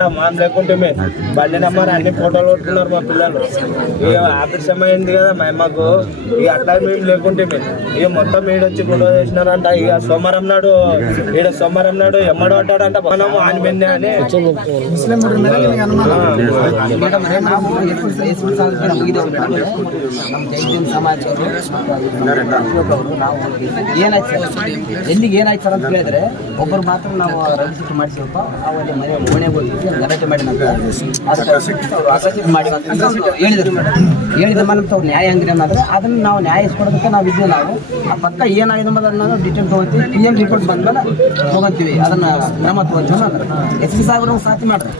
మనం లేకుంటే బండి నెంబర్ అన్ని ఫోటోలు కొట్టుకున్నారు మా పిల్లలు ఇక ఆఫీస్ సమయం అయింది కదా మా అమ్మకు ఇక అట్లా మేము లేకుంటే ఇక మొత్తం ఈడ వచ్చి గొడవ చేసినారంట ఇక సోమవారం నాడు ఈడ సోమవారం నాడు ఎమ్మడు అంటాడంట మనం ఆయన మిన్నే అని ಮುಸ್ಲಿಮರ ಮೇಲೆ ನಿಮಗೆ ಅನುಮಾನ ಮೇಡಮ್ ನಾವು ಎಸ್ಪಿ ಎಸ್ಪಿ ಸಾಹೇಬ್ ಮೇಡಮ್ ಮುಗಿದವ್ರು ನಾವು ನಮ್ಮ ಜೈನ್ ಸಮಾಜದವರು ಅಶೋಕ್ ಅವರು ನಾವು ಹೋಗಿ ಏನಾಯ್ತು ಸರ್ ಎಲ್ಲಿಗೆ ಏನಾಯ್ತು ಸರ್ ಅಂತ ಕೇಳಿದ್ರೆ ಒಬ್ಬರು ಮಾತ್ರ ನಾವು ರಿಜಿಸ್ಟರ್ ಮಾಡಿಸಿವಪ್ಪ ನಾವು ಅಲ್ಲಿ ಮನೆ ಓಣೆಗೆ ಹೋಗಿದ್ವಿ ಗಲಾಟೆ ಮಾಡಿ ನಂತರ ಅಸಚಿತ್ ಮಾಡಿ ಅಂತ ಹೇಳಿದ್ರು. ಹೇಳಿದ ಮೇಲೆ ತಾವು ನ್ಯಾಯ ಅಂಗಡಿ ಅಂದ್ರೆ ಅದನ್ನ ನಾವು ನ್ಯಾಯ ಇಸ್ಕೊಡೋದಕ್ಕೆ ನಾವು ಇದ್ದೀವಿ ನಾವು. ಆ ಪಕ್ಕ ಏನಾಗಿದೆ ಅನ್ನೋದನ್ನ ನಾವು ಡಿಟೇಲ್ ತೊಗೊತೀವಿ. ಪಿ ಎಂ ರಿಪೋರ್ಟ್ ಬಂದ್ಮೇಲೆ ತೊಗೊತೀವಿ ಅದನ್ನ ಕ್ರಮ ತೊಗೊತೀವಿ ಅಂದ್ರೆ. ಎಸ್ ಪಿ ಸಾಹೇಬ್ರು ಸಾಥ್ ಮಾಡ್ರಿ.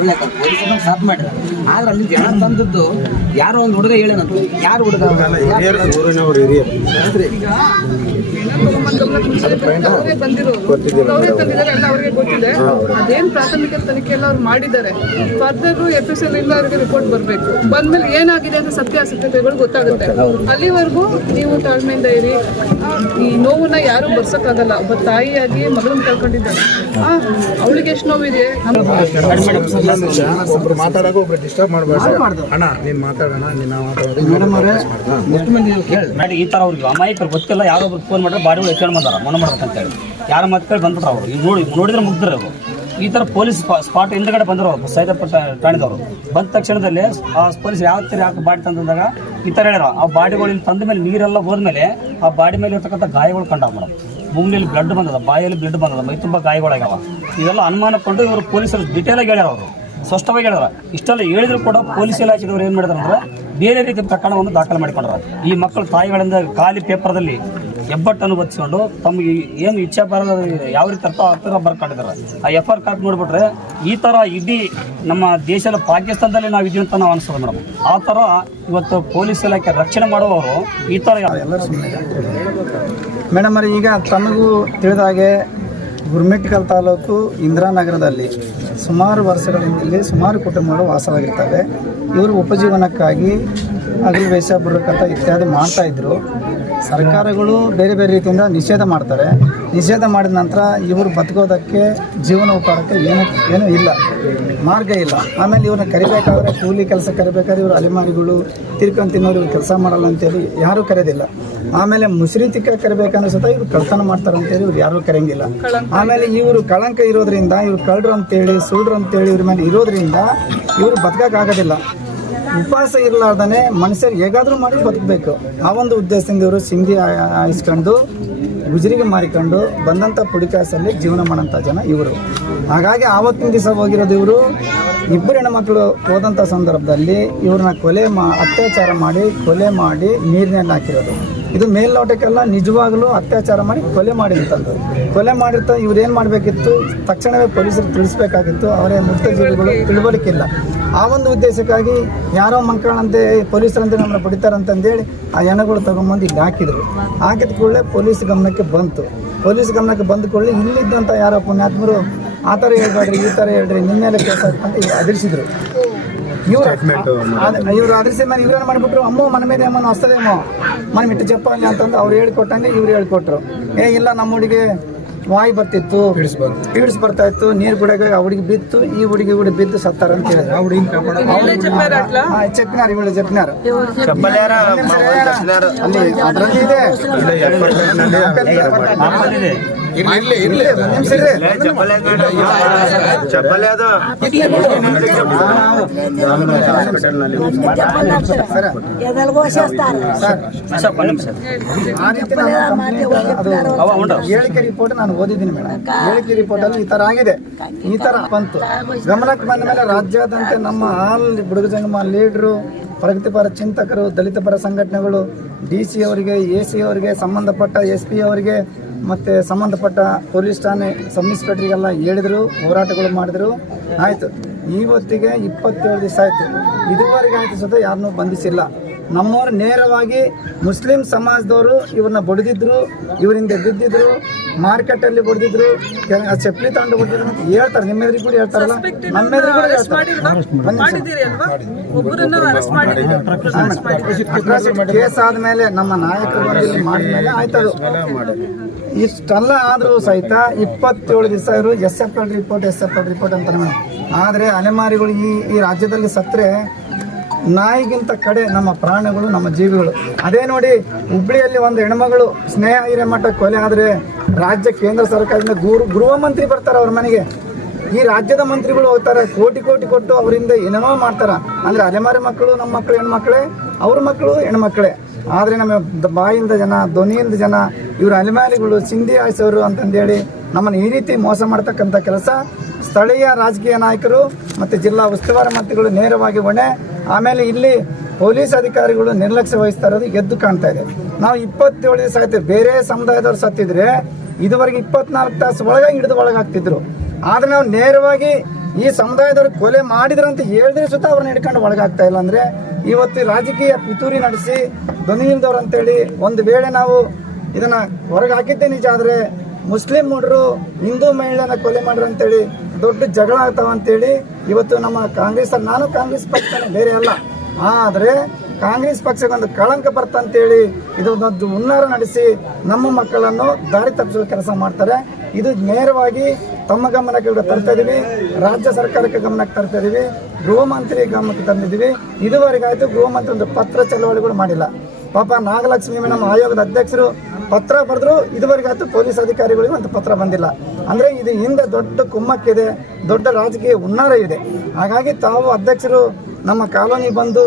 ಒಳ್ಳೆ ಪೊಲೀಸರು ಸಾಥ್ ಮಾಡ್ರಿ. ಆದ್ರೆ ಅಲ್ಲಿ ಜನ ತಂದದ್ದು ಯಾರೋ ಒಂದು ಹುಡುಗ ಹೇಳೇನಂತ. ಯಾರು ಹುಡುಗ? ಅವರೇ ಬಂದಿರೋದು. ಅವರೇ ತಂದಿದ್ದಾರೆ ಎಲ್ಲ ಅವ್ರಿಗೆ ಗೊತ್ತಿದೆ. ಅದೇನ್ ಪ್ರಾಥಮಿಕ ತನಿಖೆ ಎಲ್ಲ ಅವ್ರು ಮಾಡಿದ್ದಾರೆ. ಫರ್ದರ್ ಎಫ್ ಎಸ್ ಎಲ್ ಇಲ್ಲ ಅವ್ರಿಗೆ ರಿಪೋರ್ಟ್ ಬರಬೇಕು. ಬಂದ್ಮೇಲೆ ಏನಾಗಿದೆ ಅಂತ ಸತ್ಯಾಸತ್ಯತೆಗಳು ಗೊತ್ತಾಗುತ್ತೆ. ಅಲ್ಲಿವರೆಗೂ ನೀವು ತಾಳ್ಮೆಯಿಂದ ಇರಿ. ಈ ನೋವನ್ನ ಯಾರು ಬರ್ಸಕ್ಕಾಗಲ್ಲ. ಒಬ್ಬ ತಾಯಿಯಾಗಿ ಮಗಳನ್ನ ಕಳ್ಕೊಂಡಿದ್ದಾಳೆ. ಆ, ಅವಳಿಗೆ ಎಷ್ಟು ನೋವಿದೆ? ಮಾತಾಡೋಕೆ ಒಬ್ರು ಡಿಸ್ಟರ್ಬ್ ಮಾಡಬಾರ್ದು. ಅಣ್ಣ ನೀನ್ ಮಾತಾಡೋಣ ನಿನ್ನ ಮಾತಾಡೋದು. ಮೇಡಮ್ ಅವರೇ ಎಷ್ಟು ಮಂದಿ ನೀವು ಕೇಳಿ. ಮಾಡಿ ಈ ತರ ಅವ್ರಿಗೆ ಅಮಾಯಕರು ಗೊತ್ತಿಲ್ಲ ಯಾರೋ ಒಬ್ಬ ಫೋನ್ ಮಾಡಿದ್ರೆ ಬಾಡಿಗಳು ಹೆಚ್ಚಳ ಬಂದಾರ ಮನ ಮಾಡ್ಬೇಕಂತೇಳಿ ಯಾರ ಮಾತು ಕೇಳಿ ಬಂದ್ಬಿಟ್ರು ಅವರು? ಈಗ ನೋಡಿ ನೋಡಿದ್ರೆ ಮುಗ್ದ್ರೆ ಅವರು. ಈ ಥರ ಪೊಲೀಸ್ ಸ್ಪಾಟ್ ಹಿಂದ್ಗಡೆ ಬಂದರು ಅವರು ಸೈದಪ್ಪ ಠಾಣೆದವರು. ಬಂದ ತಕ್ಷಣದಲ್ಲಿ ಆ ಪೊಲೀಸ್ ಯಾವ ಥರ ಯಾಕೆ ಬಾಡಿ ತಂದಾಗ ಈ ಥರ ಹೇಳ್ಯಾರ ಆ ಬಾಡಿಗಳು ಇಲ್ಲಿ ತಂದ ಮೇಲೆ ನೀರೆಲ್ಲ ಹೋದ್ಮೇಲೆ ಆ ಬಾಡಿ ಮೇಲೆ ಇರ್ತಕ್ಕಂಥ ಗಾಯಗಳು ಕಂಡಾವ ಮೇಡಮ್ ಮುಂಗ್ನಲ್ಲಿ ಬ್ಲಡ್ ಬಂದದ, ಬಾಯಲ್ಲಿ ಬ್ಲಡ್ ಬಂದದ, ಮೈ ತುಂಬ ಗಾಯಗಳಾಗ್ಯಾವ. ಇವೆಲ್ಲ ಅನುಮಾನಕೊಂಡು ಇವರು ಪೊಲೀಸರು ಡೀಟೇಲಾಗಿ ಹೇಳ್ಯಾರ ಅವರು. ಸ್ಪಷ್ಟವಾಗಿ ಹೇಳಿದ್ರ ಇಷ್ಟೆಲ್ಲ ಹೇಳಿದ್ರು ಕೂಡ ಪೊಲೀಸ್ ಇಲಾಖೆದವ್ರು ಏನು ಮಾಡಿದ್ರು ಅಂದ್ರೆ ಬೇರೆ ರೀತಿ ಪ್ರಕರಣವನ್ನು ದಾಖಲು ಮಾಡಿಕೊಂಡ್ರ. ಈ ಮಕ್ಕಳು ತಾಯಿಗಳಿಂದ ಖಾಲಿ ಪೇಪರ್ದಲ್ಲಿ ಹೆಬ್ಬಟ್ಟನ್ನು ಅನುಭವಿಸ್ಕೊಂಡು ತಮಗೆ ಏನು ಇಚ್ಛೆ ಬರ ಯಾವ ರೀತಿ ಅರ್ಥ ಆ ಥರ ಬರ್ಕೊಂಡಿದ್ದಾರೆ. ಆ ಎಫ್ ಆರ್ ಕಾಪಿ ನೋಡ್ಬಿಟ್ರೆ ಈ ಥರ ಇಡೀ ನಮ್ಮ ದೇಶದ ಪಾಕಿಸ್ತಾನದಲ್ಲಿ ನಾವು ಇದೀವಿ ಅಂತ ನಾವು ಅನಿಸ್ತದೆ ಮೇಡಮ್. ಆ ಥರ ಇವತ್ತು ಪೊಲೀಸ್ ಇಲಾಖೆ ರಕ್ಷಣೆ ಮಾಡುವವರು ಈ ಥರ ಮೇಡಮ್, ಅವರು, ಈಗ ತಮಗೂ ತಿಳಿದ ಹಾಗೆ ಗುರ್ಮಿಟ್ಕಲ್ ತಾಲೂಕು ಇಂದಿರಾನಗರದಲ್ಲಿ ಸುಮಾರು ವರ್ಷಗಳಿಂದ ಇಲ್ಲಿ ಸುಮಾರು ಕುಟುಂಬಗಳು ವಾಸವಾಗಿರ್ತವೆ. ಇವರು ಉಪಜೀವನಕ್ಕಾಗಿ ಅಗಲಿ ವೇಷ ಬುರ್ರಕಥ ಇತ್ಯಾದಿ ಮಾಡ್ತಾ ಇದ್ರು. ಸರ್ಕಾರಗಳು ಬೇರೆ ಬೇರೆ ರೀತಿಯಿಂದ ನಿಷೇಧ ಮಾಡ್ತಾರೆ. ನಿಷೇಧ ಮಾಡಿದ ನಂತರ ಇವರು ಬದುಕೋದಕ್ಕೆ ಜೀವನೋಪಾಯಕ್ಕೆ ಏನು, ಏನೂ ಇಲ್ಲ. ಮಾರ್ಗ ಇಲ್ಲ. ಆಮೇಲೆ ಇವ್ರನ್ನ ಕರಿಬೇಕಾದ್ರೆ ಕೂಲಿ ಕೆಲಸ ಕರಿಬೇಕಾದ್ರೆ ಇವರು ಅಲೆಮಾರಿಗಳು ತಿರ್ಕೊಂಡು ತಿನ್ನೋರು ಇವ್ರು ಕೆಲಸ ಮಾಡಲ್ಲ ಅಂತೇಳಿ ಯಾರೂ ಕರೆಯೋದಿಲ್ಲ ಆಮೇಲೆ ಮುಸ್ರಿ ತಿಕ್ಕ ಕರಿಬೇಕಂದ್ರೆ ಸತ ಇವ್ರು ಕಳ್ತನ ಮಾಡ್ತಾರೆ ಅಂತೇಳಿ ಇವ್ರು ಯಾರೂ ಕರೆಯಂಗಿಲ್ಲ. ಆಮೇಲೆ ಇವರು ಕಳಂಕ ಇರೋದ್ರಿಂದ ಇವ್ರು ಕಳ್ಳರು ಅಂತೇಳಿ ಸುಳ್ರು ಅಂತೇಳಿ ಇವ್ರ ಮೇಲೆ ಇರೋದ್ರಿಂದ ಇವರು ಬದುಕಕ್ಕಾಗೋದಿಲ್ಲ ಉಪವಾಸ ಇರಲಾರ್ದೇ ಮನುಷ್ಯರು ಹೇಗಾದರೂ ಮಾಡಿ ಬದುಕಬೇಕು. ಆ ಒಂದು ಉದ್ದೇಶದಿಂದ ಇವರು ಸಿಂಧಿ ಆಯಿಸ್ಕೊಂಡು ಗುಜರಿಗೆ ಮಾರಿಕೊಂಡು ಬಂದಂಥ ಪುಡಿಕಾಸಲ್ಲಿ ಜೀವನ ಮಾಡೋಂಥ ಜನ ಇವರು. ಹಾಗಾಗಿ ಆವತ್ತಿನ ದಿವಸ ಹೋಗಿರೋದು ಇವರು. ಇಬ್ಬರು ಮಕ್ಕಳು ಹೋದಂಥ ಸಂದರ್ಭದಲ್ಲಿ ಇವ್ರನ್ನ ಕೊಲೆ ಮಾ, ಅತ್ಯಾಚಾರ ಮಾಡಿ, ಕೊಲೆ ಮಾಡಿ ನೀರಿನಲ್ಲಿ ಹಾಕಿರೋದು. ಇದು ಮೇಲ್ನೋಟಕ್ಕೆಲ್ಲ ನಿಜವಾಗಲೂ ಅತ್ಯಾಚಾರ ಮಾಡಿ ಕೊಲೆ ಮಾಡಿರ್ತಂದು ಕೊಲೆ ಮಾಡಿರ್ತ ಇವ್ರು ಏನು ಮಾಡಬೇಕಿತ್ತು? ತಕ್ಷಣವೇ ಪೊಲೀಸರು ತಿಳಿಸ್ಬೇಕಾಗಿತ್ತು. ಅವರೇ ಮುಕ್ತ ಜೀವಿಗಳು ತಿಳುವಳಿಕಿಲ್ಲ ಆ ಒಂದು ಉದ್ದೇಶಕ್ಕಾಗಿ ಯಾರೋ ಮನ್ಕೊಳ್ಳಂತೆ ಪೊಲೀಸರಂತೆ ನಮ್ಮನ್ನ ಪಡಿತಾರಂತಂದೇಳಿ ಆ ಹೆಣಗಳು ತಗೊಂಬಂದು ಇಲ್ಲಿ ಹಾಕಿದ್ರು. ಹಾಕಿದ ಕೂಡಲೇ ಪೊಲೀಸ್ ಗಮನಕ್ಕೆ ಬಂತು. ಪೊಲೀಸ್ ಗಮನಕ್ಕೆ ಬಂದ ಕೂಡಲೇ ಇಲ್ಲಿದ್ದಂಥ ಯಾರೋ ಪುಣ್ಯಾತ್ಮರು, ಆ ಥರ ಹೇಳ್ಬೇಡ್ರಿ, ಈ ಥರ ಹೇಳ್ರಿ ನಿನ್ನೆಲ್ಲ ಮೇಲೆ ಅಂತ ಅದಿರಿಸಿದ್ರು. ಇವ್ರು ಇವ್ರು ಅದ್ರಿಸಿ ಮೇಲೆ ಇವ್ರೇನು ಮಾಡಿಬಿಟ್ರು ಅಮ್ಮೋ ಮನೆ ಮೇಲೆ ಅಮ್ಮನ ಹೊಸ್ತದೇಮೋ ಮನೆ ಮಿಟ್ಟು ಚಪ್ಪಾಲಿ ಅಂತಂದು ಅವ್ರು ಹೇಳ್ಕೊಟ್ಟಂಗೆ ಇವ್ರು ಹೇಳ್ಕೊಟ್ರು ಏ ಇಲ್ಲ ನಮ್ಮ ಹುಡುಗಿ ವಾಯು ಬರ್ತಿತ್ತು ಪೀಡ್ಸ್ ಬರ್ತಾ ಇತ್ತು ನೀರು ಕುಡಿಯೋಕೆ ಆ ಹುಡುಗಿ ಬಿತ್ತು ಈ ಹುಡುಗಿ ಹುಡುಗಿ ಬಿದ್ದು ಸತ್ತಾರ ಅಂತ ಹೇಳಿದ್ರು ಆ ಹುಡುಗಿ ಚೆಪ್ಪಿನಾರ ಇವಳು ಚೆಪ್ಪಿನಾರ చెప్పలేరా ಅಲ್ಲಿ ಅದ್ರಲ್ಲಿ ಇದೆ ಚಪ್ಪಲೆ ಅದು ಹೇಳಿಕೆ ರಿಪೋರ್ಟ್ ನಾನು ಓದಿದ್ದೀನಿ ಮೇಡಮ್ ಹೇಳಿಕೆ ರಿಪೋರ್ಟ್ ಅಲ್ಲಿ ಈ ತರ ಆಗಿದೆ ಈ ತರ ಬಂತು ಗಮನಕ್ಕೆ ಬಂದ ಮೇಲೆ ರಾಜ್ಯಾದ್ಯಂತ ನಮ್ಮ ಆಲ್ ಬುಡುಗ ಜಂಗಮ ಲೀಡ್ರು ಪ್ರಗತಿಪರ ಚಿಂತಕರು ದಲಿತ ಪರ ಸಂಘಟನೆಗಳು ಡಿ ಸಿ ಅವರಿಗೆ ಎ ಸಿ ಅವರಿಗೆ ಸಂಬಂಧಪಟ್ಟ ಎಸ್ ಪಿ ಅವರಿಗೆ ಮತ್ತು ಸಂಬಂಧಪಟ್ಟ ಪೊಲೀಸ್ ಠಾಣೆ ಸಬ್ ಇನ್ಸ್ಪೆಕ್ಟ್ರಿಗೆಲ್ಲ ಹೇಳಿದರು ಹೋರಾಟಗಳು ಮಾಡಿದ್ರು. ಆಯಿತು. ಇವತ್ತಿಗೆ ಇಪ್ಪತ್ತೇಳು ದಿವಸ ಆಯಿತು. ಇದುವರೆಗೆ ಆಯಿತು ಸತ ಯಾರನ್ನೂ ಬಂಧಿಸಿಲ್ಲ. ನಮ್ಮವರು ನೇರವಾಗಿ ಮುಸ್ಲಿಂ ಸಮಾಜದವರು ಇವ್ರನ್ನ ಬಡಿದಿದ್ರು ಇವರಿಂದ ಬಿದ್ದಿದ್ರು ಮಾರ್ಕೆಟಲ್ಲಿ ಬಡಿದಿದ್ರು ಚಪ್ಪಲಿ ತಗೊಂಡು ಬಿಡಿದ್ರು ಅಂತ ಹೇಳ್ತಾರೆ. ನಿಮ್ಮೆದ್ರಿಗೆ ಕೂಡ ಹೇಳ್ತಾರಲ್ಲ? ನಮ್ಮ ಎದುರು ಕೂಡ ಹೇಳ್ತಾರೆ. ಕೇಸ್ ಆದ್ಮೇಲೆ ನಮ್ಮ ನಾಯಕರು ಮಾಡಿದ್ಮೇಲೆ ಆಯ್ತದು. ಇಷ್ಟೆಲ್ಲ ಆದರೂ ಸಹಿತ ಇಪ್ಪತ್ತೇಳು ದಿವಸ ಇವರು S F L report S F L report ಅಂತಾರೆ ಮೇಡಮ್. ಆದರೆ ಅಲೆಮಾರಿಗಳು ಈ ಈ ರಾಜ್ಯದಲ್ಲಿ ಸತ್ತರೆ ನಾಯಿಗಿಂತ ಕಡೆ ನಮ್ಮ ಪ್ರಾಣಗಳು, ನಮ್ಮ ಜೀವಿಗಳು. ಅದೇ ನೋಡಿ, ಹುಬ್ಳಿಯಲ್ಲಿ ಒಂದು ಹೆಣ್ಮಗಳು ಸ್ನೇಹ ಹಿರೇಮಠ ಕೊಲೆ ಆದರೆ ರಾಜ್ಯ ಕೇಂದ್ರ ಸರ್ಕಾರದಿಂದ ಗುರು, ಗೃಹ ಮಂತ್ರಿ ಬರ್ತಾರೆ ಅವ್ರ ಮನೆಗೆ. ಈ ರಾಜ್ಯದ ಮಂತ್ರಿಗಳು ಹೋಗ್ತಾರೆ, ಕೋಟಿ ಕೋಟಿ ಕೊಟ್ಟು ಅವರಿಂದ ಏನೇನೋ ಮಾಡ್ತಾರೆ. ಅಂದರೆ ಅಲೆಮಾರಿ ಮಕ್ಕಳು, ನಮ್ಮ ಮಕ್ಕಳು, ಹೆಣ್ಮಕ್ಳೇ, ಅವ್ರ ಮಕ್ಕಳು, ಹೆಣ್ಮಕ್ಳೇ. ಆದರೆ ನಮ್ಮ ಬಾಯಿಂದ ಜನ, ಧ್ವನಿಯಿಂದ ಜನ, ಇವರು ಅಲೆಮಾರಿಗಳು ಸಿಂಧಿ ಆಯ್ಸೋರು ಅಂತಂದೇಳಿ ನಮ್ಮನ್ನು ಈ ರೀತಿ ಮೋಸ ಮಾಡ್ತಕ್ಕಂಥ ಕೆಲಸ ಸ್ಥಳೀಯ ರಾಜಕೀಯ ನಾಯಕರು ಮತ್ತು ಜಿಲ್ಲಾ ಉಸ್ತುವಾರಿ ಮಂತ್ರಿಗಳು ನೇರವಾಗಿ ಹೊಣೆ. ಆಮೇಲೆ ಇಲ್ಲಿ ಪೊಲೀಸ್ ಅಧಿಕಾರಿಗಳು ನಿರ್ಲಕ್ಷ್ಯ ವಹಿಸ್ತಾ ಇರೋದು ಎದ್ದು ಕಾಣ್ತಾ ಇದೆ. ನಾವು ಇಪ್ಪತ್ತೇಳು ದಿವಸ ಆಯ್ತು ಬೇರೆ ಸಮುದಾಯದವ್ರು ಸತ್ತಿದ್ರೆ ಇದುವರೆಗೆ ಇಪ್ಪತ್ನಾಲ್ಕು ತಾಸು ಒಳಗೆ ಹಿಡಿದು ಒಳಗಾಗ್ತಿದ್ರು. ಆದರೆ ನಾವು ನೇರವಾಗಿ ಈ ಸಮುದಾಯದವ್ರು ಕೊಲೆ ಮಾಡಿದ್ರಂತ ಹೇಳಿದ್ರೆ ಸುತ್ತ ಅವ್ರನ್ನ ಹಿಡ್ಕೊಂಡು ಒಳಗಾಗ್ತಾ ಇಲ್ಲ ಅಂದರೆ ಇವತ್ತು ರಾಜಕೀಯ ಪಿತೂರಿ ನಡೆಸಿ ಧ್ವನಿ ಇಲ್ದವ್ರು ಅಂತೇಳಿ ಒಂದು ವೇಳೆ ನಾವು ಇದನ್ನ ಹೊರಗೆ ಹಾಕಿದ್ದೆ ನಿಜ ಆದರೆ ಮುಸ್ಲಿಂ ಹುಡುಗರು ಹಿಂದೂ ಮಹಿಳೆಯನ್ನ ಕೊಲೆ ಮಾಡ್ರು ಅಂತೇಳಿ ದೊಡ್ಡ ಜಗಳ ಆಗ್ತಾವ ಅಂತೇಳಿ ಇವತ್ತು ನಮ್ಮ ಕಾಂಗ್ರೆಸ್ ನಾನು ಕಾಂಗ್ರೆಸ್ ಪಕ್ಷ ಬೇರೆ ಅಲ್ಲ. ಆದರೆ ಕಾಂಗ್ರೆಸ್ ಪಕ್ಷಕ್ಕೆ ಒಂದು ಕಳಂಕ ಬರ್ತಂತೇಳಿ ಇದು ಒಂದು ಹುನ್ನಾರ ನಡೆಸಿ ನಮ್ಮ ಮಕ್ಕಳನ್ನು ದಾರಿ ತಪ್ಪಿಸುವ ಕೆಲಸ ಮಾಡ್ತಾರೆ. ಇದು ನೇರವಾಗಿ ತಮ್ಮ ಗಮನಕ್ಕೆ ತರ್ತಾ ಇದ್ದೀವಿ ರಾಜ್ಯ ಸರ್ಕಾರಕ್ಕೆ ಗಮನಕ್ಕೆ ತರ್ತಾ ಇದ್ದೀವಿ ಗೃಹ ಮಂತ್ರಿ ಗಮನಕ್ಕೆ ತಂದಿದ್ದೀವಿ. ಇದುವರೆಗಾಯ್ತು ಗೃಹ ಮಂತ್ರಿ ಒಂದು ಪತ್ರ ಚಳವಳಿಗಳು ಮಾಡಿಲ್ಲ. ಪಾಪ ನಾಗಲಕ್ಷ್ಮಿ ಮೇಡಮ್ ಆಯೋಗದ ಅಧ್ಯಕ್ಷರು ಪತ್ರ ಬರೆದ್ರು ಇದುವರೆಗಾಯ್ತು ಪೊಲೀಸ್ ಅಧಿಕಾರಿಗಳಿಗೆ ಒಂದು ಪತ್ರ ಬಂದಿಲ್ಲ. ಅಂದರೆ ಇದು ಹಿಂದೆ ದೊಡ್ಡ ಕುಮ್ಮಕ್ಕಿದೆ, ದೊಡ್ಡ ರಾಜಕೀಯ ಹುನ್ನಾರ ಇದೆ. ಹಾಗಾಗಿ ತಾವು ಅಧ್ಯಕ್ಷರು, ನಮ್ಮ ಕಾಲೋನಿ ಬಂದು,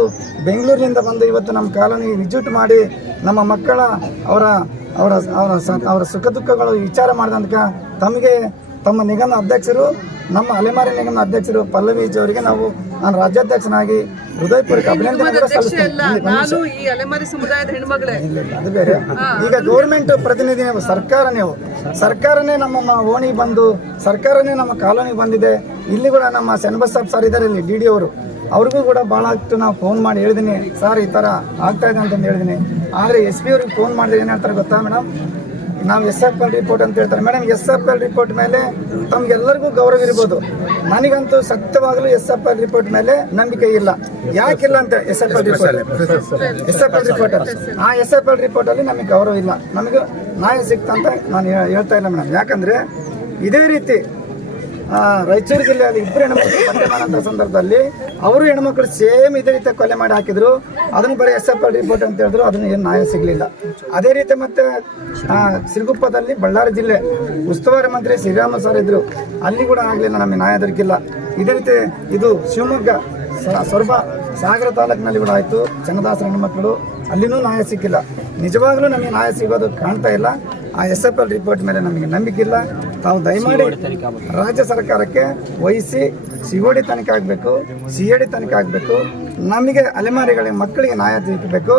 ಬೆಂಗಳೂರಿನಿಂದ ಬಂದು ಇವತ್ತು ನಮ್ಮ ಕಾಲೋನಿ ವಿಜಿಟ್ ಮಾಡಿ, ನಮ್ಮ ಮಕ್ಕಳ ಅವರ ಅವರ ಅವರ ಸುಖ ದುಃಖಗಳು ವಿಚಾರ ಮಾಡಿದಂತ ತಮಗೆ ತಮ್ಮ ನಿಗಮ ಅಧ್ಯಕ್ಷರು ನಮ್ಮ ಅಲೆಮಾರಿ ನಿಗಮ ಅಧ್ಯಕ್ಷರು ಪಲ್ಲವಿಜಿ ಅವರಿಗೆ ನಾವು ನಾನು ರಾಜ್ಯಾಧ್ಯಕ್ಷನಾಗಿ ಹೃದಯಪೂರ್ವಕ ಅಭಿನಂದನೆ ಈ ಅಲೆಮಾರಿ ಸಮುದಾಯದ ಹೆಣ್ಮಗಳೇ ಇಲ್ಲ, ಇಲ್ಲ, ಅದು ಬೇರೆ. ಈಗ ಗೌರ್ಮೆಂಟ್ ಪ್ರತಿನಿಧಿ ಸರ್ಕಾರನೇ ಸರ್ಕಾರ ನೀವು. ಸರ್ಕಾರನೇ ನಮ್ಮ ಓಣಿ ಬಂದು ಸರ್ಕಾರನೇ ನಮ್ಮ ಕಾಲೋನಿ ಬಂದಿದೆ. ಇಲ್ಲಿ ಕೂಡ ನಮ್ಮ ಸೆನ್ಬಸಾಬ್ ಸರ್ ಇದ್ದಾರೆ ಇಲ್ಲಿ ಡಿ ಡಿ ಅವರು. ಅವ್ರಿಗೂ ಕೂಡ ಭಾಳ ಆಗ್ತು ನಾವು ಫೋನ್ ಮಾಡಿ ಹೇಳಿದಿನಿ ಸರ್ ಈ ಥರ ಆಗ್ತಾ ಇದೆ ಅಂತಂದು ಹೇಳಿದಿನಿ ಆದರೆ ಎಸ್ ಪಿ ಅವ್ರಿಗೆ ಫೋನ್ ಮಾಡಿದ್ರೆ ಏನು ಹೇಳ್ತಾರೆ ಗೊತ್ತಾ ಮೇಡಮ್ ನಾವು ಎಸ್ ಎಫ್ ಎಲ್ ರಿಪೋರ್ಟ್ ಅಂತ ಹೇಳ್ತಾರೆ. Madam S F L report ಮೇಲೆ ತಮ್ಗೆಲ್ಲರಿಗೂ ಗೌರವ ಇರ್ಬೋದು. ನನಗಂತೂ ಸತ್ಯವಾಗಲೂ ಎಸ್ ಎಫ್ ಎಲ್ ರಿಪೋರ್ಟ್ ಮೇಲೆ ನಂಬಿಕೆ ಇಲ್ಲ. ಯಾಕಿಲ್ಲ ಅಂತ S F L report S F L report ಆ ಎಸ್ ಎಫ್ ಎಲ್ ರಿಪೋರ್ಟ್ ಅಲ್ಲಿ ನಮಗೆ ಗೌರವ ಇಲ್ಲ. ನಮಗೆ ನ್ಯಾಯ ಸಿಕ್ತಂತ ನಾನು ಹೇಳ್ತಾ ಇಲ್ಲ ಮೇಡಮ್ ಯಾಕಂದ್ರೆ ಇದೇ ರೀತಿ ರಾಯಚೂರು ಜಿಲ್ಲೆಯಲ್ಲಿ ಇಬ್ಬರು ಹೆಣ್ಮಕ್ಳು ಪತ್ತೆ ಮಾಡಂತ ಸಂದರ್ಭದಲ್ಲಿ ಅವರು ಹೆಣ್ಮಕ್ಳು ಸೇಮ್ ಇದೇ ರೀತಿ ಕೊಲೆ ಮಾಡಿ ಹಾಕಿದ್ರು. ಅದನ್ನು ಬರೀ ಎಸ್ ಎಫ್ ಎಲ್ ರಿಪೋರ್ಟ್ ಅಂತ ಹೇಳಿದ್ರು. ಅದನ್ನು ಏನು ನ್ಯಾಯ ಸಿಗಲಿಲ್ಲ. ಅದೇ ರೀತಿ ಮತ್ತೆ ಸಿರುಗುಪ್ಪದಲ್ಲಿ ಬಳ್ಳಾರಿ ಜಿಲ್ಲೆ ಉಸ್ತುವಾರಿ ಮಂತ್ರಿ ಶ್ರೀರಾಮ ಸರ್ ಇದ್ರು. ಅಲ್ಲಿ ಕೂಡ ಆಗಲಿಲ್ಲ, ನಮಗೆ ನ್ಯಾಯ ದೊರಕಿಲ್ಲ. ಇದೇ ರೀತಿ ಇದು ಶಿವಮೊಗ್ಗ ಸೊರಬ ಸಾಗರ ತಾಲೂಕಿನಲ್ಲಿ ಕೂಡ ಆಯಿತು. ಚನ್ನದಾಸರ ಹೆಣ್ಮಕ್ಳು, ಅಲ್ಲಿನೂ ನ್ಯಾಯ ಸಿಕ್ಕಿಲ್ಲ. ನಿಜವಾಗ್ಲೂ ನಮಗೆ ನ್ಯಾಯ ಸಿಗೋದು ಕಾಣ್ತಾ ಇಲ್ಲ. ಆ ಎಸ್ ಎಫ್ ಎಲ್ ರಿಪೋರ್ಟ್ ಮೇಲೆ ನಮಗೆ ನಂಬಿಕೆ ಇಲ್ಲ. ತಾವು ದಯಮಾಡಿ ರಾಜ್ಯ ಸರ್ಕಾರಕ್ಕೆ ವಹಿಸಿ ಸಿಗೋಡಿ ತನಿಖೆ ಆಗಬೇಕು ಸಿ ಎ ಡಿ ತನಿಖೆ ಆಗಬೇಕು ನಮಗೆ ಅಲೆಮಾರಿಗಳಿಗೆ ಮಕ್ಕಳಿಗೆ ನ್ಯಾಯ ಸಿಗಬೇಕು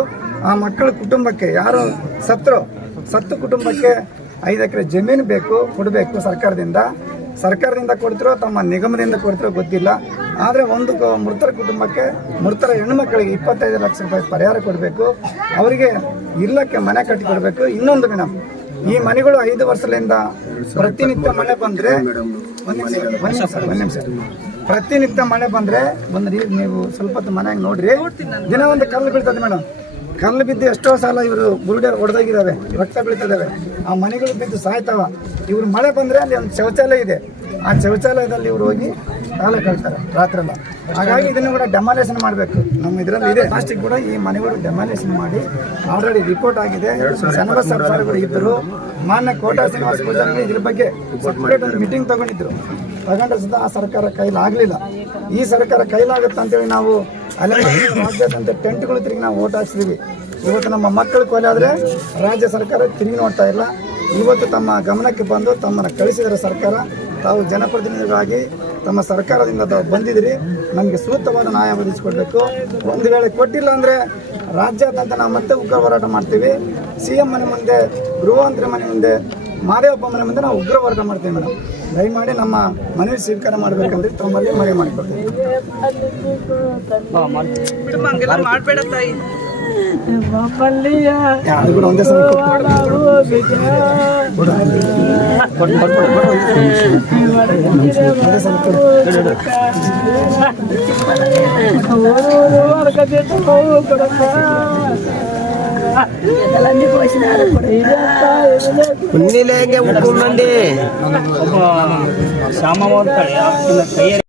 ಆ ಮಕ್ಕಳ ಕುಟುಂಬಕ್ಕೆ ಯಾರು ಸತ್ರು ಸತ್ತು ಕುಟುಂಬಕ್ಕೆ ಐದು ಎಕರೆ ಜಮೀನು ಬೇಕು ಕೊಡಬೇಕು ಸರ್ಕಾರದಿಂದ. ಸರ್ಕಾರದಿಂದ ಕೊಡ್ತಿರೋ ತಮ್ಮ ನಿಗಮದಿಂದ ಕೊಡ್ತಿರೋ ಗೊತ್ತಿಲ್ಲ. ಆದರೆ ಒಂದು ಮೃತರ ಕುಟುಂಬಕ್ಕೆ ಮೃತರ ಹೆಣ್ಣುಮಕ್ಕಳಿಗೆ ಇಪ್ಪತ್ತೈದು ಲಕ್ಷ ರೂಪಾಯಿ ಪರಿಹಾರ ಕೊಡಬೇಕು. ಅವರಿಗೆ ಇಲ್ಲಕ್ಕೆ ಮನೆ ಕಟ್ಟಿಕೊಡಬೇಕು. ಇನ್ನೊಂದು ಮೇಡಮ್ ಈ ಮನೆಗಳು ಐದು ವರ್ಷದಿಂದ ಪ್ರತಿನಿತ್ಯ ಮಳೆ ಬಂದ್ರೆ ಪ್ರತಿನಿತ್ಯ ಮಳೆ ಬಂದ್ರೆ ಒಂದು ನೀವು ಸ್ವಲ್ಪ ಹೊತ್ತು ಮನೆಯಾಗ ನೋಡ್ರಿ. ದಿನ ಒಂದು ಕಲ್ಲು ಬೀಳ್ತದೆ ಮೇಡಮ್ ಕಲ್ಲು ಬಿದ್ದು ಎಷ್ಟೋ ಸಲ ಇವರು ಬುರುಡೆ ಹೊಡೆದೋಗಿದ್ದಾವೆ ರಕ್ತ ಬೀಳ್ತಿದ್ದಾವೆ. ಆ ಮನೆಗಳು ಬಿದ್ದು ಸಾಯ್ತಾವ. ಇವರು ಮಳೆ ಬಂದರೆ ಅಲ್ಲಿ ಒಂದು ಶೌಚಾಲಯ ಇದೆ. ಆ ಶೌಚಾಲಯದಲ್ಲಿ ಇವರು ಹೋಗಿ ಕಾಲ ಕಳ್ತಾರೆ ರಾತ್ರೆಲ್ಲ ಹಾಗಾಗಿ ಇದನ್ನು ಕೂಡ ಡೆಮಾಲೇಷನ್ ಮಾಡಬೇಕು. ನಮ್ಮ ಇದರಲ್ಲಿ ಇದೆ. ಲಾಸ್ಟಿಗೆ ಕೂಡ ಈ ಮನೆಗಳು ಡೆಮಾಲೇಷನ್ ಮಾಡಿ ಆಲ್ರೆಡಿ ರಿಪೋರ್ಟ್ ಆಗಿದೆ. ಸೆನಬಸ್ ಸರ್ಕಾರಗಳು ಇದ್ದರು. ಮಾನ್ಯ ಕೋಟಾ ಶ್ರೀನಿವಾಸ ಪೂಜಾರಿ ಇದ್ರ ಬಗ್ಗೆ ಸಪ್ರೇಟ್ ಒಂದು ಮೀಟಿಂಗ್ ತಗೊಂಡಿದ್ರು. ತಗೊಂಡ್ರೆ ಸುತ್ತ ಆ ಸರ್ಕಾರ ಕೈಲಾಗಲಿಲ್ಲ. ಈ ಸರ್ಕಾರ ಕೈಲಾಗುತ್ತೆ ಅಂತೇಳಿ ನಾವು ಅಲ್ಲೇ ರಾಜ್ಯಾದ್ಯಂತ ಟೆಂಟ್ಗಳು ತಿರುಗಿ ನಾವು ಓಟ್ ಹಾಕ್ಸಿದೀವಿ. ಇವತ್ತು ನಮ್ಮ ಮಕ್ಕಳು ಕೊಲೆ ಆದರೆ ರಾಜ್ಯ ಸರ್ಕಾರ ತಿರುಗಿ ನೋಡ್ತಾ ಇಲ್ಲ. ಇವತ್ತು ತಮ್ಮ ಗಮನಕ್ಕೆ ಬಂದು ತಮ್ಮನ್ನು ಕಳಿಸಿದರೆ ಸರ್ಕಾರ. ತಾವು ಜನಪ್ರತಿನಿಧಿಗಳಾಗಿ ತಮ್ಮ ಸರ್ಕಾರದಿಂದ ತಾವು ಬಂದಿದ್ದೀರಿ. ನಮಗೆ ಸೂಕ್ತವಾದ ನ್ಯಾಯ ಒದಗಿಸಿಕೊಡ್ಬೇಕು. ಒಂದು ವೇಳೆ ಕೊಟ್ಟಿಲ್ಲ ಅಂದರೆ ರಾಜ್ಯಾದ್ಯಂತ ನಾವು ಮತ್ತೆ ಉಗ್ರ ಹೋರಾಟ ಮಾಡ್ತೀವಿ. ಸಿ ಎಂ ಮನೆ ಮುಂದೆ ಗೃಹಮಂತ್ರಿ ಮನೆ ಮುಂದೆ ಮಾದೇವಪ್ಪ ಮನೆ ಮುಂದೆ ನಾವು ಉಗ್ರ ಹೋರಾಟ ಮಾಡ್ತೀವಿ ಮೇಡಮ್. ದಯಮಾಡಿ ನಮ್ಮ ಮನವಿ ಸ್ವೀಕಾರ ಮಾಡಬೇಕಂದ್ರೆ ತಮ್ಮಲ್ಲಿ ಮನವಿ ಮಾಡಿಕೊಡ್ತೀವಿ ಬಿಡಮ್ಮ ಹಂಗೆಲ್ಲ ಮಾಡ್ಬೇಡ ತಾಯಿ ಅದು ಕೂಡ. ಒಂದೇ ಸಲ ಒಂದೇ ಸಲ ಕೊಡು. ಒಬ್ಬ ಶ್ಯಾಮವ್ವ ಅಂತಾಳೆ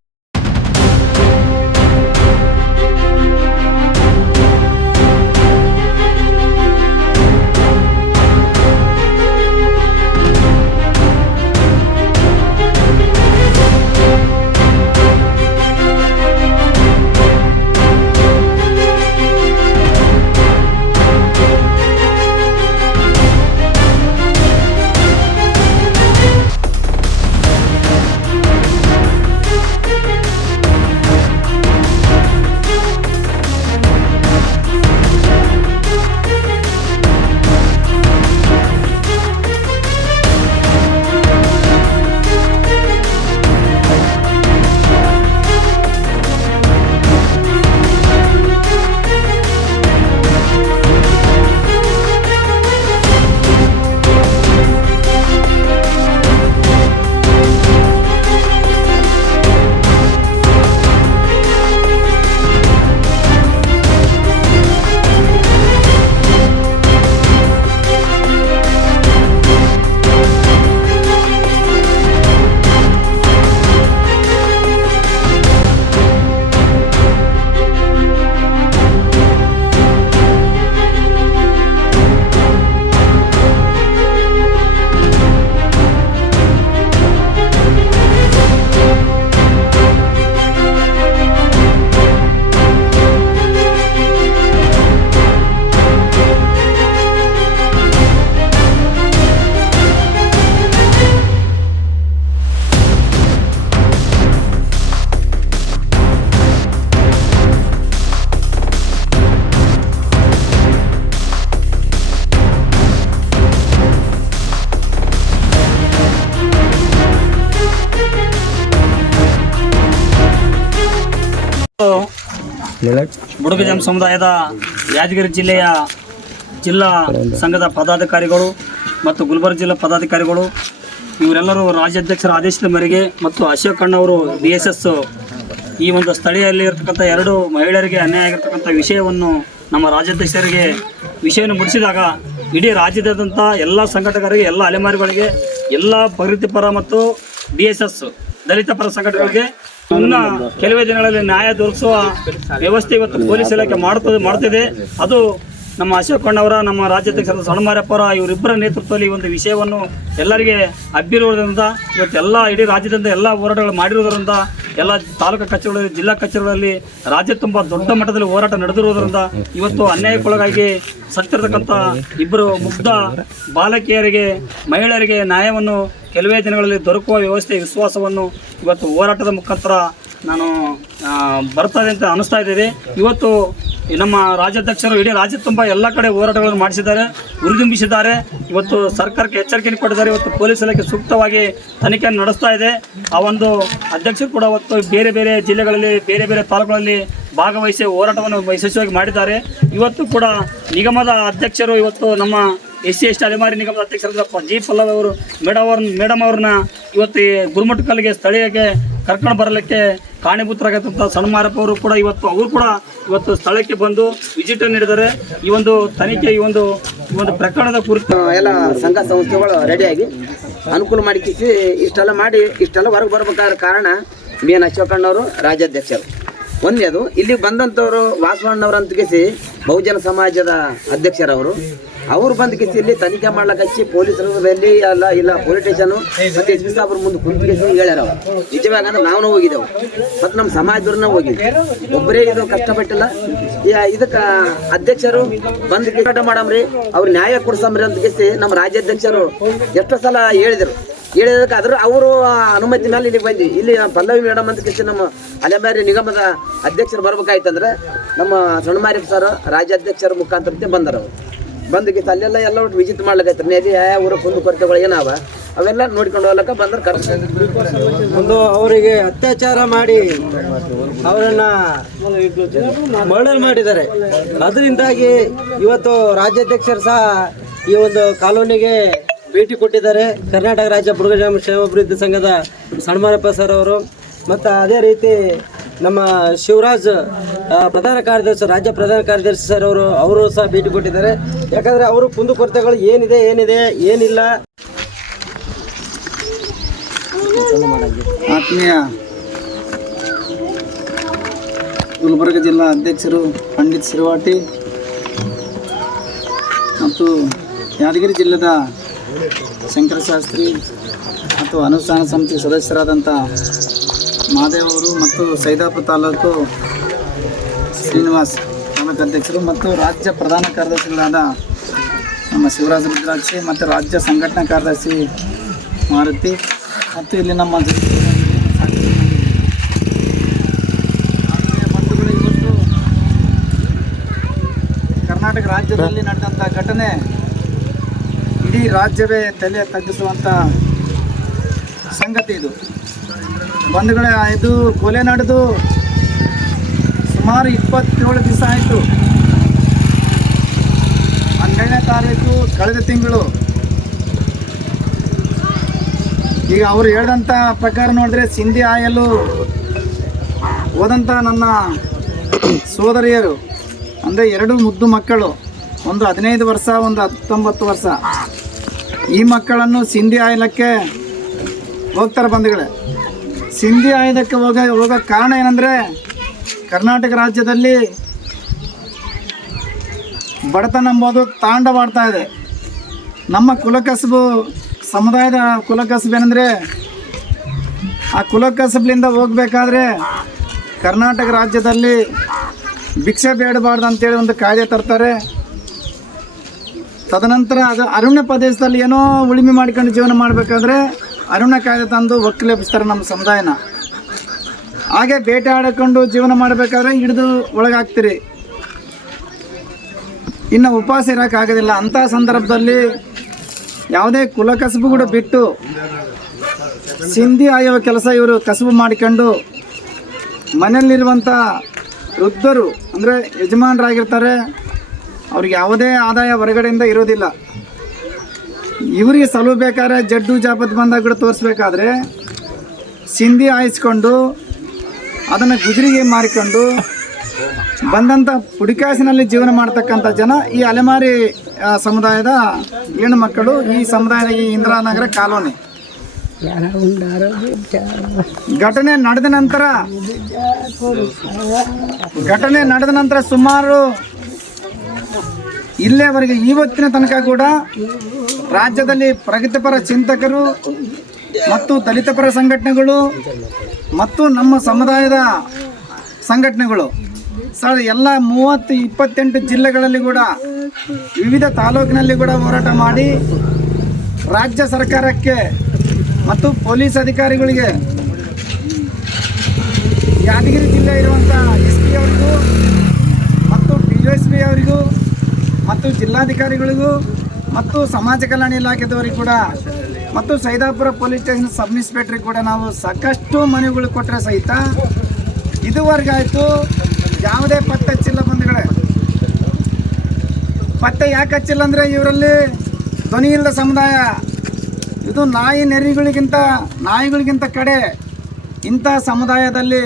ಬುಡಗಜಾಮ್ ಸಮುದಾಯದ ಯಾದಗಿರಿ ಜಿಲ್ಲೆಯ ಜಿಲ್ಲಾ ಸಂಘದ ಪದಾಧಿಕಾರಿಗಳು ಮತ್ತು ಗುಲ್ಬರ್ಗ ಜಿಲ್ಲಾ ಪದಾಧಿಕಾರಿಗಳು, ಇವರೆಲ್ಲರೂ ರಾಜ್ಯಾಧ್ಯಕ್ಷರ ಆದೇಶದ ಮೇರೆಗೆ ಮತ್ತು ಅಶೋಕ್ ಅಣ್ಣವರು ಬಿ ಎಸ್ ಎಸ್ ಈ ಒಂದು ಸ್ಥಳೀಯಲ್ಲಿ ಇರತಕ್ಕಂಥ ಎರಡು ಮಹಿಳೆಯರಿಗೆ ಅನ್ಯಾಯ ಆಗಿರ್ತಕ್ಕಂಥ ವಿಷಯವನ್ನು ನಮ್ಮ ರಾಜ್ಯಾಧ್ಯಕ್ಷರಿಗೆ ವಿಷಯವನ್ನು ಮುಡಿಸಿದಾಗ ಇಡೀ ರಾಜ್ಯದಾದ್ಯಂತ ಎಲ್ಲ ಸಂಘಟಕರಿಗೆ, ಎಲ್ಲ ಅಲೆಮಾರಿಗಳಿಗೆ, ಎಲ್ಲ ಪ್ರಗತಿಪರ ಮತ್ತು ಡಿ ಎಸ್ ಎಸ್ ದಲಿತ ಪರ ಸಂಘಟನೆಗಳಿಗೆ ಇನ್ನ ಕೆಲವೇ ದಿನಗಳಲ್ಲಿ ನ್ಯಾಯ ದೊರಕಿಸುವ ವ್ಯವಸ್ಥೆ ಇವತ್ತು ಪೊಲೀಸ್ ಇಲಾಖೆ ಮಾಡ್ತದೆ ಮಾಡ್ತಿದೆ. ಅದು ನಮ್ಮ ಅಶೋಕ್ ಕಣ್ಣವರ ನಮ್ಮ ರಾಜ್ಯಾಧ್ಯಕ್ಷರ ಸಣ್ಣಮಾರ್ಯಪ್ಪರ ಇವರಿಬ್ಬರ ನೇತೃತ್ವದಲ್ಲಿ ಒಂದು ವಿಷಯವನ್ನು ಎಲ್ಲರಿಗೆ ಹಬ್ಬಿರುವುದರಿಂದ ಇವತ್ತೆಲ್ಲ ಇಡೀ ರಾಜ್ಯದಿಂದ ಎಲ್ಲ ಹೋರಾಟಗಳು ಮಾಡಿರುವುದರಿಂದ ಎಲ್ಲ ತಾಲೂಕು ಕಚೇರಿಗಳಲ್ಲಿ, ಜಿಲ್ಲಾ ಕಚೇರಿಗಳಲ್ಲಿ ರಾಜ್ಯ ತುಂಬ ದೊಡ್ಡ ಮಟ್ಟದಲ್ಲಿ ಹೋರಾಟ ನಡೆದಿರುವುದರಿಂದ ಇವತ್ತು ಅನ್ಯಾಯಕ್ಕೊಳಗಾಗಿ ಸತ್ತಿರತಕ್ಕಂಥ ಇಬ್ಬರು ಮುಗ್ಧ ಬಾಲಕಿಯರಿಗೆ, ಮಹಿಳೆಯರಿಗೆ ನ್ಯಾಯವನ್ನು ಕೆಲವೇ ದಿನಗಳಲ್ಲಿ ದೊರಕುವ ವ್ಯವಸ್ಥೆ, ವಿಶ್ವಾಸವನ್ನು ಇವತ್ತು ಹೋರಾಟದ ಮುಖಾಂತರ ನಾನು ಬರ್ತದೆ ಅಂತ ಅನ್ನಿಸ್ತಾ ಇದ್ದೀವಿ ಇವತ್ತು ನಮ್ಮ ರಾಜ್ಯಾಧ್ಯಕ್ಷರು ಇಡೀ ರಾಜ್ಯ ತುಂಬ ಎಲ್ಲ ಕಡೆ ಹೋರಾಟಗಳನ್ನು ಮಾಡಿಸಿದ್ದಾರೆ, ಹುರಿದುಂಬಿಸಿದ್ದಾರೆ. ಇವತ್ತು ಸರ್ಕಾರಕ್ಕೆ ಎಚ್ಚರಿಕೆಯನ್ನು ಕೊಟ್ಟಿದ್ದಾರೆ. ಇವತ್ತು ಪೊಲೀಸ್ ಇಲಾಖೆ ಸೂಕ್ತವಾಗಿ ತನಿಖೆಯನ್ನು ನಡೆಸ್ತಾ ಇದೆ. ಆ ಒಂದು ಅಧ್ಯಕ್ಷರು ಕೂಡ ಇವತ್ತು ಬೇರೆ ಬೇರೆ ಜಿಲ್ಲೆಗಳಲ್ಲಿ, ಬೇರೆ ಬೇರೆ ತಾಲೂಕುಗಳಲ್ಲಿ ಭಾಗವಹಿಸಿ ಹೋರಾಟವನ್ನು ಯಶಸ್ವಿಯಾಗಿ ಮಾಡಿದ್ದಾರೆ. ಇವತ್ತು ಕೂಡ ನಿಗಮದ ಅಧ್ಯಕ್ಷರು ಇವತ್ತು ನಮ್ಮ ಎಸ್ ಸಿ, ಎಸ್ ಟಿ, ಅಲೆಮಾರಿ ನಿಗಮದ ಅಧ್ಯಕ್ಷರಾದ ಜಿ ಪಲ್ಲವ್ ಅವರು, ಮೇಡಮ್ ಅವ್ರನ್ನ ಮೇಡಮ್ ಅವ್ರನ್ನ ಇವತ್ತು ಈ ಗುರುಮಠಕಲ್ಗೆ ಸ್ಥಳೀಯಕ್ಕೆ ಕರ್ಕೊಂಡು ಬರಲಿಕ್ಕೆ ಕಾರಣೀಭೂತರಾಗತ್ತಂತ ಸಣ್ಣ ಅವರು ಕೂಡ ಇವತ್ತು ಅವರು ಕೂಡ ಇವತ್ತು ಸ್ಥಳಕ್ಕೆ ಬಂದು ವಿಸಿಟ್ ನೀಡಿದರೆ ಈ ಒಂದು ತನಿಖೆ, ಈ ಒಂದು ಈ ಒಂದು ಪ್ರಕರಣದ ಕುರಿತು ಎಲ್ಲ ಸಂಘ ಸಂಸ್ಥೆಗಳು ರೆಡಿಯಾಗಿ ಅನುಕೂಲ ಮಾಡಿಕಿಸಿ ಇಷ್ಟೆಲ್ಲ ಮಾಡಿ, ಇಷ್ಟೆಲ್ಲ ಹೊರಗೆ ಬರ್ಬೇಕಾದ ಕಾರಣ ಬಿ ಎನ್ ಅಶೋಕಣ್ಣವರು ರಾಜ್ಯಾಧ್ಯಕ್ಷರು. ಒಂದೇದು ಇಲ್ಲಿ ಬಂದಂಥವರು ವಾಸವಣ್ಣವ್ರು ಅಂತ ಕಿಸಿ ಬಹುಜನ ಸಮಾಜದ ಅಧ್ಯಕ್ಷರವರು ಅವ್ರು ಬಂದ ಕಿಸಿ ಇಲ್ಲಿ ತನಿಖೆ ಮಾಡ್ಲಕ್ಕೆ ಹಚ್ಚಿ ಪೊಲೀಸರಲ್ಲಿ ಅಲ್ಲ ಇಲ್ಲ ಪೊಲೀಸ್ ಸ್ಟೇಷನು ಮತ್ತೆ ಎಸ್ ಪಿ ಸಾಬ್ರ ಮುಂದೆ ಕುಂತು ಕಿಸಿ ಹೇಳ್ಯಾರ ನಿಜವಾಗಂದ್ರೆ ನಾವು ಹೋಗಿದ್ದೆವು ಮತ್ತು ನಮ್ಮ ಸಮಾಜದವ್ರನ್ನ ಹೋಗಿದ್ವಿ ಒಬ್ಬರೇ ಇದು ಕಷ್ಟಪಟ್ಟಿಲ್ಲ ಇದಕ್ಕೆ ಅಧ್ಯಕ್ಷರು ಬಂದು ಕಿಟ ಮಾಡಮ್ರಿ ಅವ್ರು ನ್ಯಾಯ ಕೊಡ್ಸಮ್ರಿ ಅಂತ ಕಿಸಿ ನಮ್ಮ ರಾಜ್ಯಾಧ್ಯಕ್ಷರು ಎಷ್ಟೋ ಸಲ ಹೇಳಿದರು ಹೇಳಿದಕ್ಕೆ ಅದ್ರ ಅವರು ಅನುಮತಿ ಮೇಲೆ ಇಲ್ಲಿಗೆ ಬಂದ್ವಿ. ಇಲ್ಲಿ ನಮ್ಮ ಪಲ್ಲವಿ ಮೇಡಮ್ ಅಂತ ಕಿಸಿ ನಮ್ಮ ಅಲೆಮಾರಿ ನಿಗಮದ ಅಧ್ಯಕ್ಷರು ಬರ್ಬೇಕಾಯ್ತಂದ್ರೆ ನಮ್ಮ ಸಣ್ಣಮಾರಿ ಸರ್, ರಾಜ್ಯಾಧ್ಯಕ್ಷರ ಮುಖಾಂತರ ಬಂದರು ಅವರು. ಬಂದು ಕಿಸಿ ಅಲ್ಲೆಲ್ಲ ಎಲ್ಲ ಒಟ್ಟು ವಿಜಿತ್ ಮಾಡ್ಲಿಕ್ಕೆ ನದಿ ಯಾವ ಊರ ಕುಂದು ಕೊರತೆಗಳು ಏನಾವ? ಅವೆಲ್ಲ ನೋಡ್ಕೊಂಡು ಹೋಗ್ಲಕ್ಕ ಬಂದ್ರೆ ಕರ್ಸ ಒಂದು ಅವರಿಗೆ ಅತ್ಯಾಚಾರ ಮಾಡಿ ಅವರನ್ನ ಮರ್ಡರ್ ಮಾಡಿದ್ದಾರೆ. ಅದರಿಂದಾಗಿ ಇವತ್ತು ರಾಜ್ಯಾಧ್ಯಕ್ಷರು ಸಹ ಈ ಒಂದು ಕಾಲೋನಿಗೆ ಭೇಟಿ ಕೊಟ್ಟಿದ್ದಾರೆ. ಕರ್ನಾಟಕ ರಾಜ್ಯ ಬುಡಗಜಾಮ ಕ್ಷೇಮಾಭಿವೃದ್ಧಿ ಸಂಘದ ಸಣ್ಮಾರಪ್ಪ ಸರ್ ಅವರು. ಮತ್ತು ಅದೇ ರೀತಿ ನಮ್ಮ ಶಿವರಾಜ್ ಪ್ರಧಾನ ಕಾರ್ಯದರ್ಶಿ, ರಾಜ್ಯ ಪ್ರಧಾನ ಕಾರ್ಯದರ್ಶಿ ಸರ್ ಅವರು ಅವರು ಸಹ ಭೇಟಿ ಕೊಟ್ಟಿದ್ದಾರೆ. ಯಾಕಂದರೆ ಅವರು ಕುಂದುಕೊರತೆಗಳು ಏನಿದೆ ಏನಿದೆ, ಏನಿಲ್ಲ. ಆತ್ಮೀಯ ಗುಲ್ಬರ್ಗ ಜಿಲ್ಲಾ ಅಧ್ಯಕ್ಷರು ಪಂಡಿತ್ ಸಿರವಾಟಿ ಮತ್ತು ಯಾದಗಿರಿ ಜಿಲ್ಲೆದ ಶಂಕರಶಾಸ್ತ್ರಿ ಮತ್ತು ಅನುಷ್ಠಾನ ಸಮಿತಿ ಸದಸ್ಯರಾದಂಥ ಮಹಾದೇವ್ ಅವರು ಮತ್ತು ಸೈದಾಪುರ ತಾಲೂಕು ಶ್ರೀನಿವಾಸ್ ತಾಲೂಕು ಅಧ್ಯಕ್ಷರು ಮತ್ತು ರಾಜ್ಯ ಪ್ರಧಾನ ಕಾರ್ಯದರ್ಶಿಗಳಾದ ನಮ್ಮ ಶಿವರಾಜ ರುದ್ರಾಕ್ಷಿ ಮತ್ತು ರಾಜ್ಯ ಸಂಘಟನಾ ಕಾರ್ಯದರ್ಶಿ ಮಾರುತಿ ಮತ್ತು ಇಲ್ಲಿ ನಮ್ಮ ಕರ್ನಾಟಕ ರಾಜ್ಯದಲ್ಲಿ ನಡೆದಂಥ ಘಟನೆ ಇಡೀ ರಾಜ್ಯವೇ ತಲೆ ತಗ್ಗಿಸುವಂಥ ಸಂಗತಿ ಇದು. ಬಂಧುಗಳೇ ಇದು ಕೊಲೆ ನಡೆದು ಸುಮಾರು ಇಪ್ಪತ್ತೇಳು ದಿವಸ ಆಯಿತು. ಹನ್ನೆರಡನೇ ತಾರೀಕು ಕಳೆದ ತಿಂಗಳು. ಈಗ ಅವರು ಹೇಳಿದಂಥ ಪ್ರಕಾರ ನೋಡಿದ್ರೆ ಸಿಂಧಿ ಆಯಲು ಹೋದಂಥ ನನ್ನ ಸೋದರಿಯರು. ಅಂದರೆ ಎರಡು ಮುದ್ದು ಮಕ್ಕಳು. ಒಂದು ಹದಿನೈದು ವರ್ಷ, ಒಂದು ಹತ್ತೊಂಬತ್ತು ವರ್ಷ. ಈ ಮಕ್ಕಳನ್ನು ಸಿಂಧಿ ಆಯ್ಲಕ್ಕೆ ಹೋಗ್ತಾರೆ ಬಂಧುಗಳೇ. ಸಿಂಧಿ ಆಯುಧಕ್ಕೆ ಹೋಗ, ಹೋಗೋ ಕಾರಣ ಏನಂದರೆ ಕರ್ನಾಟಕ ರಾಜ್ಯದಲ್ಲಿ ಬಡತನ ಎಂಬುದು ತಾಂಡವಾಡ್ತಾ ಇದೆ. ನಮ್ಮ ಕುಲಕಸಬು, ಸಮುದಾಯದ ಕುಲಕಸಬು ಏನಂದರೆ ಆ ಕುಲಕಸಬ್ಲಿಂದ ಹೋಗಬೇಕಾದ್ರೆ ಕರ್ನಾಟಕ ರಾಜ್ಯದಲ್ಲಿ ಭಿಕ್ಷೆ ಬೇಡಬಾರ್ದು ಅಂತೇಳಿ ಒಂದು ಕಾಯ್ದೆ ತರ್ತಾರೆ. ತದನಂತರ ಅದು ಅರಣ್ಯ ಪ್ರದೇಶದಲ್ಲಿ ಏನೋ ಉಳುಮೆ ಮಾಡ್ಕೊಂಡು ಜೀವನ ಮಾಡಬೇಕಾದ್ರೆ ಅರಣ್ಯ ಕಾಯ್ದೆ ತಂದು ಒಕ್ಕಲೆಬ್ಬಿಸ್ತಾರೆ ನಮ್ಮ ಸಮುದಾಯನ. ಹಾಗೆ ಬೇಟೆ ಆಡಿಕೊಂಡು ಜೀವನ ಮಾಡಬೇಕಾದ್ರೆ ಹಿಡಿದು ಒಳಗಾಗ್ತೀರಿ. ಇನ್ನು ಉಪವಾಸ ಇರೋಕ್ಕಾಗೋದಿಲ್ಲ. ಅಂಥ ಸಂದರ್ಭದಲ್ಲಿ ಯಾವುದೇ ಕುಲ ಕಸಬು ಕೂಡ ಬಿಟ್ಟು ಸಿಂಧಿ ಆಯೋ ಕೆಲಸ ಇವರು ಕಸಬು ಮಾಡಿಕೊಂಡು ಮನೆಯಲ್ಲಿರುವಂಥ ವೃದ್ಧರು ಅಂದರೆ ಯಜಮಾನರಾಗಿರ್ತಾರೆ. ಅವ್ರಿಗೆ ಯಾವುದೇ ಆದಾಯ ಹೊರಗಡೆಯಿಂದ ಇರೋದಿಲ್ಲ. ಇವರಿಗೆ ಸಲುಬೇಕಾದ್ರೆ ಜಡ್ಡು ಜಾಪದ ಬಂದಾಗ ತೋರಿಸ್ಬೇಕಾದ್ರೆ ಸಿಂಧಿ ಹಾಯಿಸ್ಕೊಂಡು ಅದನ್ನು ಗುಜರಿಗೆ ಮಾರಿಕೊಂಡು ಬಂದಂಥ ಪುಡಿಕಾಸಿನಲ್ಲಿ ಜೀವನ ಮಾಡ್ತಕ್ಕಂಥ ಜನ ಈ ಅಲೆಮಾರಿ ಸಮುದಾಯದ ಹೆಣ್ಣು ಮಕ್ಕಳು ಈ ಸಮುದಾಯದ ಈ ಇಂದಿರಾನಗರ ಕಾಲೋನಿ. ಘಟನೆ ನಡೆದ ನಂತರ, ಘಟನೆ ನಡೆದ ನಂತರ ಸುಮಾರು ಇಲ್ಲೇವರೆಗೆ ಇವತ್ತಿನ ತನಕ ಕೂಡ ರಾಜ್ಯದಲ್ಲಿ ಪ್ರಗತಿಪರ ಚಿಂತಕರು ಮತ್ತು ದಲಿತ ಪರ ಸಂಘಟನೆಗಳು ಮತ್ತು ನಮ್ಮ ಸಮುದಾಯದ ಸಂಘಟನೆಗಳು. ಸರ್, ಎಲ್ಲ ಮೂವತ್ತು ಇಪ್ಪತ್ತೆಂಟು ಜಿಲ್ಲೆಗಳಲ್ಲಿ ಕೂಡ, ವಿವಿಧ ತಾಲೂಕಿನಲ್ಲಿ ಕೂಡ ಹೋರಾಟ ಮಾಡಿ ರಾಜ್ಯ ಸರ್ಕಾರಕ್ಕೆ ಮತ್ತು ಪೊಲೀಸ್ ಅಧಿಕಾರಿಗಳಿಗೆ ಯಾದಗಿರಿ ಜಿಲ್ಲೆ ಇರುವಂಥ ಎಸ್ ಪಿ ಅವರಿಗೂ ಮತ್ತು ಡಿ ಎಸ್ ಪಿ ಅವರಿಗೂ ಮತ್ತು ಜಿಲ್ಲಾಧಿಕಾರಿಗಳಿಗೂ ಮತ್ತು ಸಮಾಜ ಕಲ್ಯಾಣ ಇಲಾಖೆದವರಿಗೆ ಕೂಡ ಮತ್ತು ಸೈದಾಪುರ ಪೊಲೀಸ್ ಸ್ಟೇಷನ್ ಸಬ್ ಇನ್ಸ್ಪೆಕ್ಟ್ರಿಗೆ ಕೂಡ ನಾವು ಸಾಕಷ್ಟು ಮನವಿಗಳು ಕೊಟ್ಟರೆ ಸಹಿತ ಇದುವರೆಗೆ ಆಯಿತು ಯಾವುದೇ ಪತ್ತೆ ಹಚ್ಚಿಲ್ಲ ಬಂಧುಗಳೇ. ಪತ್ತೆ ಯಾಕೆ ಹಚ್ಚಿಲ್ಲ ಅಂದರೆ ಇವರಲ್ಲಿ ಧ್ವನಿ ಇಲ್ಲದ ಸಮುದಾಯ. ಇದು ನಾಯಿ ನೆರಿಗಳಿಗಿಂತ ನಾಯಿಗಳಿಗಿಂತ ಕಡೆ ಇಂಥ ಸಮುದಾಯದಲ್ಲಿ